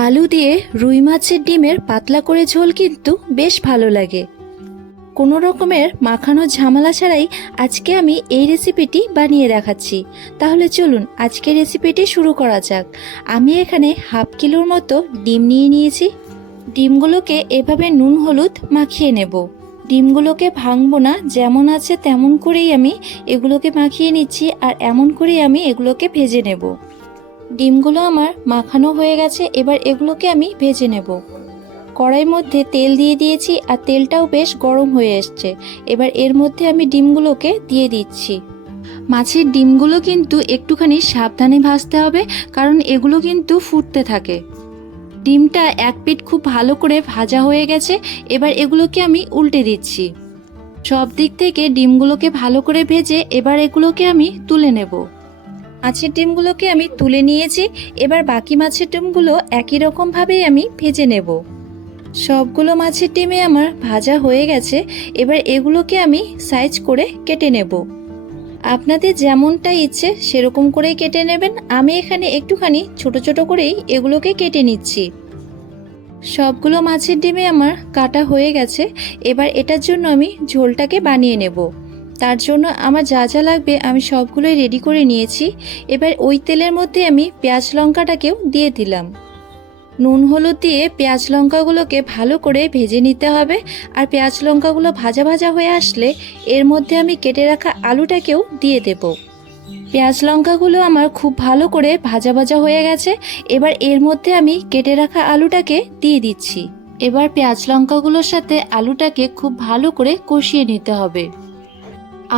আলু দিয়ে রুই মাছের ডিমের পাতলা করে ঝোল কিন্তু বেশ ভালো লাগে। কোনো রকমের মাখানো ঝামেলা ছাড়াই আজকে আমি এই রেসিপিটি বানিয়ে দেখাচ্ছি। তাহলে চলুন আজকের রেসিপিটি শুরু করা যাক। আমি এখানে হাফ কিলোর মতো ডিম নিয়ে নিয়েছি। ডিমগুলোকে এভাবে নুন হলুদ মাখিয়ে নেব। ডিমগুলোকে ভাঙবো না, যেমন আছে তেমন করেই আমি এগুলোকে মাখিয়ে নিচ্ছি, আর এমন করেই আমি এগুলোকে ভেজে নেব। ডিমগুলো আমার মাখানো হয়ে গেছে, এবার এগুলোকে আমি ভেজে নেব। কড়াইয়ের মধ্যে তেল দিয়ে দিয়েছি আর তেলটাও বেশ গরম হয়ে এসছে। এবার এর মধ্যে আমি ডিমগুলোকে দিয়ে দিচ্ছি। মাছের ডিমগুলো কিন্তু একটুখানি সাবধানে ভাজতে হবে, কারণ এগুলো কিন্তু ফুটতে থাকে। ডিমটা এক পিঠ খুব ভালো করে ভাজা হয়ে গেছে। এবার এগুলোকে আমি উল্টে দিচ্ছি। সব দিক থেকে ডিমগুলোকে ভালো করে ভেজে এবার এগুলোকে আমি তুলে নেব। মাছের ডিমগুলোকে আমি তুলে নিয়েছি। এবার বাকি মাছের ডিমগুলো একই রকমভাবেই আমি ভেজে নেব। সবগুলো মাছের ডিমে আমার ভাজা হয়ে গেছে। এবার এগুলোকে আমি সাইজ করে কেটে নেব। আপনাদের যেমনটা ইচ্ছে সেরকম করেই কেটে নেবেন। আমি এখানে একটুখানি ছোট ছোট করেই এগুলোকে কেটে নিচ্ছি। সবগুলো মাছের ডিমে আমার কাটা হয়ে গেছে। এবার এটার জন্য আমি ঝোলটাকে বানিয়ে নেব। তার জন্য আমার যা যা লাগবে আমি সবগুলোই রেডি করে নিয়েছি। এবার ওই তেলের মধ্যে আমি পেঁয়াজ লঙ্কাটাকেও দিয়ে দিলাম। নুন হলুদ দিয়ে পেঁয়াজ লঙ্কাগুলোকে ভালো করে ভেজে নিতে হবে। আর পেঁয়াজ লঙ্কাগুলো ভাজা ভাজা হয়ে আসলে এর মধ্যে আমি কেটে রাখা আলুটাকেও দিয়ে দেব। পেঁয়াজ লঙ্কাগুলো আমার খুব ভালো করে ভাজা ভাজা হয়ে গেছে। এবার এর মধ্যে আমি কেটে রাখা আলুটাকে দিয়ে দিচ্ছি। এবার পেঁয়াজ লঙ্কাগুলোর সাথে আলুটাকে খুব ভালো করে কষিয়ে নিতে হবে।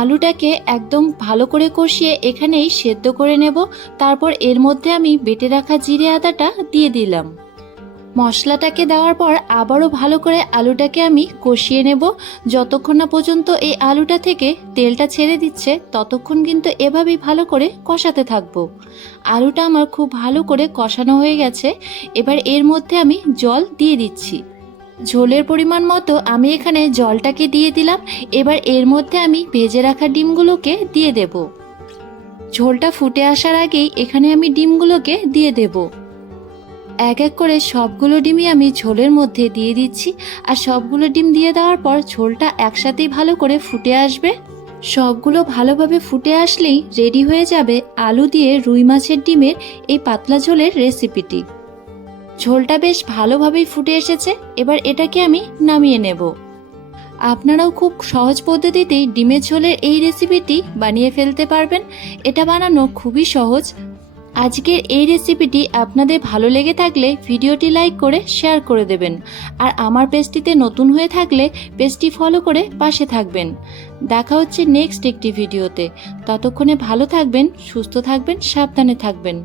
আলুটাকে একদম ভালো করে কষিয়ে এখানেই সেদ্ধ করে নেব। তারপর এর মধ্যে আমি বেটে রাখা জিরে আদাটা দিয়ে দিলাম। মশলাটাকে দেওয়ার পর আবারও ভালো করে আলুটাকে আমি কষিয়ে নেব। যতক্ষণ না পর্যন্ত এই আলুটা থেকে তেলটা ছেড়ে দিচ্ছে ততক্ষণ কিন্তু এভাবেই ভালো করে কষাতে থাকবো। আলুটা আমার খুব ভালো করে কষানো হয়ে গেছে। এবার এর মধ্যে আমি জল দিয়ে দিচ্ছি। ঝোলের পরিমাণ মতো আমি এখানে জলটাকে দিয়ে দিলাম। এবার এর মধ্যে আমি ভেজে রাখা ডিমগুলোকে দিয়ে দেব। ঝোলটা ফুটে আসার আগেই এখানে আমি ডিমগুলোকে দিয়ে দেব। এক এক করে সবগুলো ডিমই আমি ঝোলের মধ্যে দিয়ে দিচ্ছি। আর সবগুলো ডিম দিয়ে দেওয়ার পর ঝোলটা একসাথেই ভালো করে ফুটে আসবে। সবগুলো ভালোভাবে ফুটে আসলেই রেডি হয়ে যাবে আলু দিয়ে রুই মাছের ডিমের এই পাতলা ঝোলের রেসিপিটি। ঝোলটা বেশ ভালোভাবেই ফুটে এসেছে। এবার এটাকে আমি নামিয়ে নেব। আপনারাও খুব সহজ পদ্ধতিতেই ডিমের ঝোলের এই রেসিপিটি বানিয়ে ফেলতে পারবেন। এটা বানানো খুবই সহজ। আজকের এই রেসিপিটি আপনাদের ভালো লেগে থাকলে ভিডিওটি লাইক করে শেয়ার করে দেবেন। আর আমার পেজটিতে নতুন হয়ে থাকলে পেজটি ফলো করে পাশে থাকবেন। দেখা হচ্ছে নেক্সট একটি ভিডিওতে। ততক্ষণে ভালো থাকবেন, সুস্থ থাকবেন, সাবধানে থাকবেন।